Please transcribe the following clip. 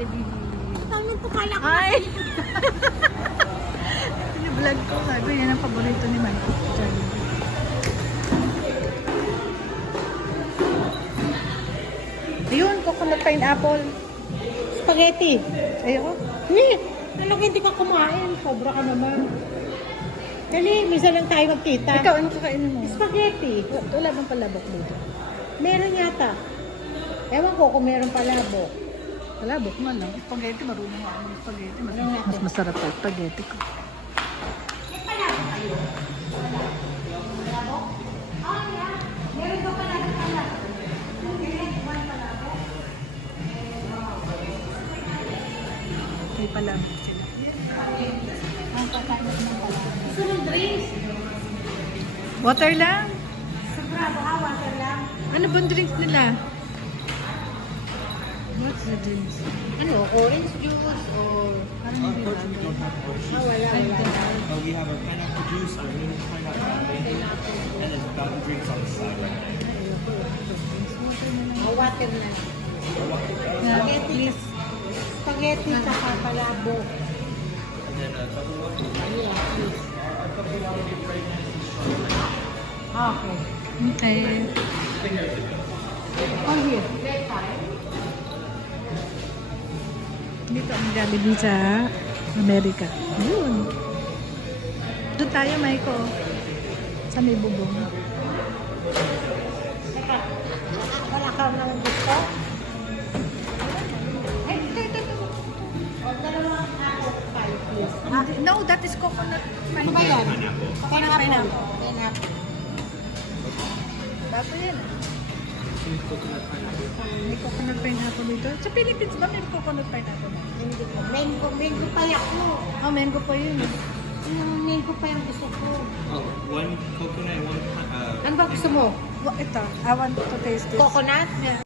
Jollibee. Tangin to kala ko. Ay! Vlog ko. Sabi, yan ang paborito ni Mike. Jollibee. Ayun, coconut pineapple. Spaghetti. Ayoko. Ni, talaga hindi ka kumain. Sobra ka naman. Dali, minsan lang tayo magkita. Ikaw, ano kakainin mo? Spaghetti. Wala bang palabok dito? Meron yata. Ewan ko kung meron palabok. Palabok na lang. Spaghetti, marunong ako ng spaghetti. Ano natin? Mas masarap pa spaghetti ko. May palabok kayo? Palabok? Oh, yeah. Meron ka palabok palabok. May palabok sila. Gusto ng drinks? Water lang? Sobrado ka, water lang. Ano bang drinks nila? What's the drinks? Ano, orange juice or... Parang hindi ba? Unfortunately, we don't have orange Ah, juice. wala. We have a pineapple juice, our mini pineapple latte, and then fountain drinks on the side. Ah, water na. Yeah, please. Spaghetti tsaka palabok. And then a couple of Okay. Okay. Oh, here. Dito ang Jollibee sa Amerika. Yun. Doon tayo, Maiko. Sa may bubong. Teka, wala ka nang gusto? Ay, ito. O, dalawang ako tayo, please. No, that is coconut. Ano ba yan? Coconut pineapple. Pineapple. Bago yan. coconut pineapple. May coconut pineapple dito. Sa Philippines ba may coconut pineapple? Hindi ko. Mango pa ako. Oh, mango pa yun. Mango pa yung gusto ko. Oh, one coconut and one Ano ba gusto mo? Ito, I want to taste this. Coconut? Yeah.